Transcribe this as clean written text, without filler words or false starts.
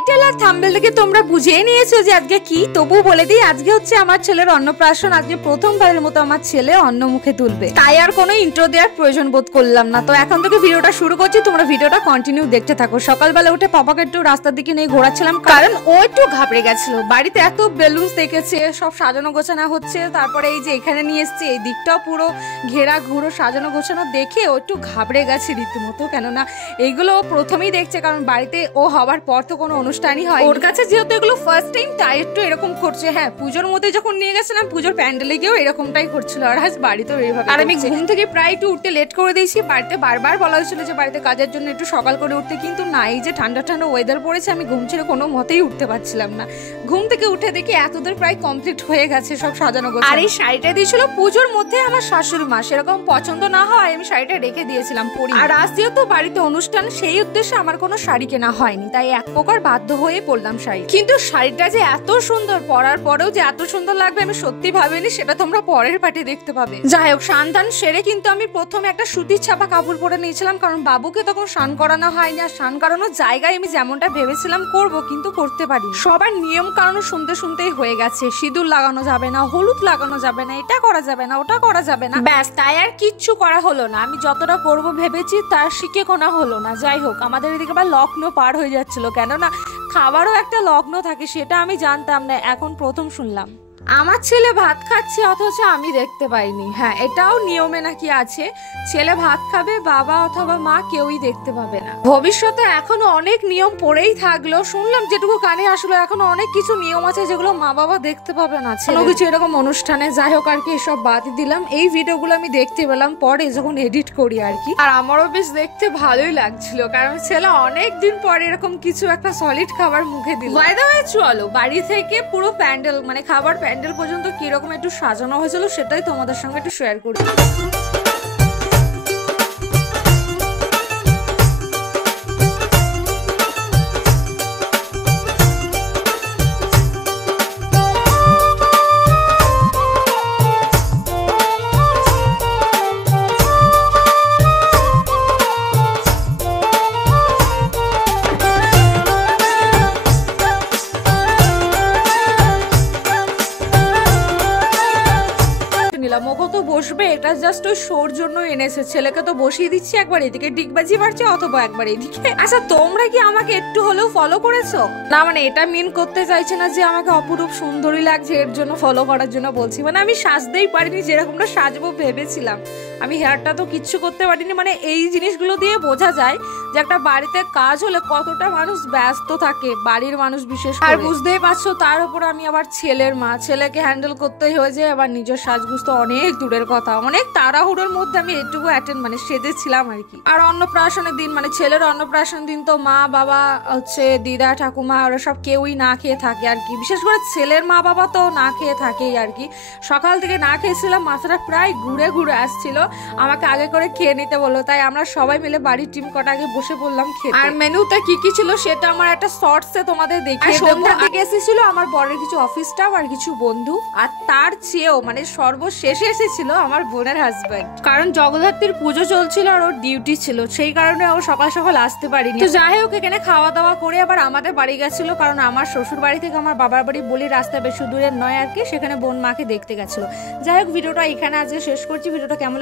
Title আর thumbnail থেকে তোমরা বুঝেই নিয়েছো যে আজকে কি, তবু বলে দিই আজকে হচ্ছে আমার ছেলের অন্নপ্রাশন। আজকে প্রথমবারের মতো আমার ছেলে অন্ন মুখে তুলবে, তাই আর কোনো ইন্ট্রো দেওয়ার প্রয়োজন বোধ করলাম না। তো এখন থেকে ভিডিওটা শুরু করছি, তোমরা ভিডিওটা কন্টিনিউ দেখতে থাকো। সকালবেলা উঠে পাপাকে একটু রাস্তার দিকে নিয়ে ঘোরাচ্ছিলাম, কারণ ও একটু ঘাবড়ে গেছিল। বাড়িতে এত বেলুনস দেখেছে, সব সাজানো গোছানো হচ্ছে, তারপরে এই যে এখানে নিয়ে এসছে, এই দিকটাও পুরো ঘেরা ঘুরো সাজানো গোছানো দেখে ও একটু ঘাবড়ে গেছে রীতিমতো। কেননা এইগুলো ও প্রথমেই দেখছে, কারণ বাড়িতে ও হওয়ার পর তো কোনো অনুষ্ঠানই হয় ওর কাছে, যেহেতু এগুলো ফার্স্ট টাইম, তাই একটু এরকম করছে। হ্যাঁ, পুজোর মধ্যে যখন নিয়ে গেছিলাম পুজোর প্যান্ডেলে গিয়েও এরকমটাই করছিল, আর আজ বাড়িতেও এইভাবে। আর আমি ঘুম থেকে প্রায় একটু উঠতে লেট করে দিয়েছি। বাড়িতে বারবার বলা হয়েছিল যে বাড়িতে কাজের জন্য একটু সকাল করে উঠতে, কিন্তু না, এই যে ঠান্ডা ঠান্ডা ওয়েদার পড়েছে, আমি ঘুম ছেড়ে কোনো মতেই উঠতে পারছিলাম না। ঘুম থেকে উঠে দেখি এতদূর প্রায় কমপ্লিট হয়ে গেছে সব সাজানো গোছানো। আর এই শাড়িটা দিয়েছিল পুজোর মধ্যে আমার শাশুড়ি মা, সেরকম পছন্দ না হয় আমি শাড়িটা রেখে দিয়েছিলাম পরি। আর আজ যেহেতু বাড়িতে অনুষ্ঠান, সেই উদ্দেশ্যে আমার কোনো শাড়ি কেনা হয়নি, তাই এক প্রকার বাধ্য হয়ে পরলাম শাড়ি। কিন্তু শাড়িটা যে এত সুন্দর, পরার পরেও যে এত সুন্দর লাগবে আমি সত্যি ভাবিনি, সেটা তোমরা পরের পার্টে দেখতে পাবে। যাই হোক, স্নান সেরে কিন্তু আমি প্রথমে একটা সুতির ছাপা কাপড় পরে নিয়েছিলাম, কারণ বাবুকে তখন স্নান করানো হয়নি। আর স্নান করানোর জায়গায় আমি যেমনটা ভেবেছিলাম করব, কিন্তু করতে পারি। সবার নিয়ম কারণ শুনতে শুনতেই হয়ে গেছে। সিঁদুর লাগানো যাবে না, হলুদ লাগানো যাবে না, এটা করা যাবে না, ওটা করা যাবে না, ব্যাস, তাই আর কিচ্ছু করা হলো না। আমি যতটা করবো ভেবেছি তার শিখে কোনা হলো না। যাই হোক, আমাদের এদিকে আবার লগ্ন পার হয়ে যাচ্ছিল, কেননা খাবারও একটা লগ্ন থাকে, সেটা আমি জানতাম না, এখন প্রথম শুনলাম। আমার ছেলে ভাত খাচ্ছে অথচ আমি দেখতে পাইনি। হ্যাঁ, এটাও নিয়মে নাকি আছে, ছেলে ভাত খাবে, বাবা অথবা মা কেউই দেখতে পাবে না। ভবিষ্যতে এখনো অনেক নিয়ম পড়েই থাকলো, শুনলাম যেটুকু কানে আসলো, এখনো অনেক কিছু নিয়ম আছে যেগুলো মা বাবা দেখতে পাবে না কোনো কিছু এরকম অনুষ্ঠানে। যাই হোক, আর কি এসব বাদই দিলাম। এই ভিডিওগুলো আমি দেখতে পেলাম পরে যখন এডিট করি আর কি, আর আমারও বেশ দেখতে ভালোই লাগছিল, কারণ ছেলে অনেক দিন পরে এরকম কিছু একটা সলিড খাবার মুখে দিল। বাই দ্য ওয়ে, চলো বাড়ি থেকে পুরো প্যান্ডেল, মানে খাবার প্যান্ডেল পর্যন্ত কিরকম একটু সাজানো হয়েছিল সেটাই তোমাদের সঙ্গে একটু শেয়ার করি। ওকে তো বসবে, এটা জাস্ট ওই শোর জন্য এনেছে। ছেলেকে তো বসিয়ে দিচ্ছি, একবার এদিকে ডিগবাজি মারছে অথবা একবার এদিকে। আচ্ছা, তোমরা কি আমাকে একটু হলেও ফলো করেছো? না, মানে এটা মিন করতে চাইছে না যে আমাকে অপরূপ সুন্দরী লাগছে এর জন্য ফলো করার জন্য বলছি, মানে আমি সাজতেই পারিনি যেরকমটা সাজবো ভেবেছিলাম। আমি হেয়ারটা তো কিচ্ছু করতে পারিনি। মানে এই জিনিসগুলো দিয়ে বোঝা যায় যে একটা বাড়িতে কাজ হলে কতটা মানুষ ব্যস্ত থাকে, বাড়ির মানুষ বিশেষ করে। আর বুঝতেই পারছো, তার উপর আমি আবার ছেলের মা, ছেলেকে হ্যান্ডেল করতেই হয়ে যায়, আবার নিজের সাজগুজ তো অনেক দূরের কথা। অনেক তাড়াহুড়োর মধ্যে আমি এটুকু মানে সেজেছিলাম আর কি। আর অন্নপ্রাশনের দিন, মানে ছেলের অন্নপ্রাশন দিন তো মা বাবা হচ্ছে দিদা ঠাকুমা ওরা সব কেউই না খেয়ে থাকে আর কি। বিশেষ করে ছেলের মা বাবা তো না খেয়ে থাকেই আর কি। সকাল থেকে না খেয়েছিলাম, মাথাটা প্রায় ঘুরে ঘুরে আসছিল, আমাকে আগে করে খেয়ে নিতে বললো, তাই আমরা সবাই মিলে বাড়ির টিম কটা আগে বসে পড়লাম খেতে। আর মেনুতে কি কি ছিল সেটা আমার একটা শর্টসে তোমাদের দেখিয়ে দেবো। সন্ধ্যার দিকে এসেছিল আমার বরের কিছু অফিস স্টাফ আর কিছু বন্ধু, আর তার চেয়েও মানে সর্বশেষে এসেছিল আমার বোনের হাজবেন্ড, কারণ জগদ্ধাত্রীর পুজো চলছিল আর ওর ডিউটি ছিল, সেই কারণে ও সকাল সকাল আসতে পারিনি। তো যাই হোক, এখানে খাওয়া দাওয়া করে আবার আমাদের বাড়ি গেছিল, কারণ আমার শ্বশুর বাড়ি থেকে আমার বাবার বাড়ি বলি রাস্তা বেশি দূরের নয় আর কি, সেখানে বোন মাকে দেখতে গেছিল। যাই হোক, ভিডিওটা এখানে আজকে শেষ করছি। ভিডিওটা কেমন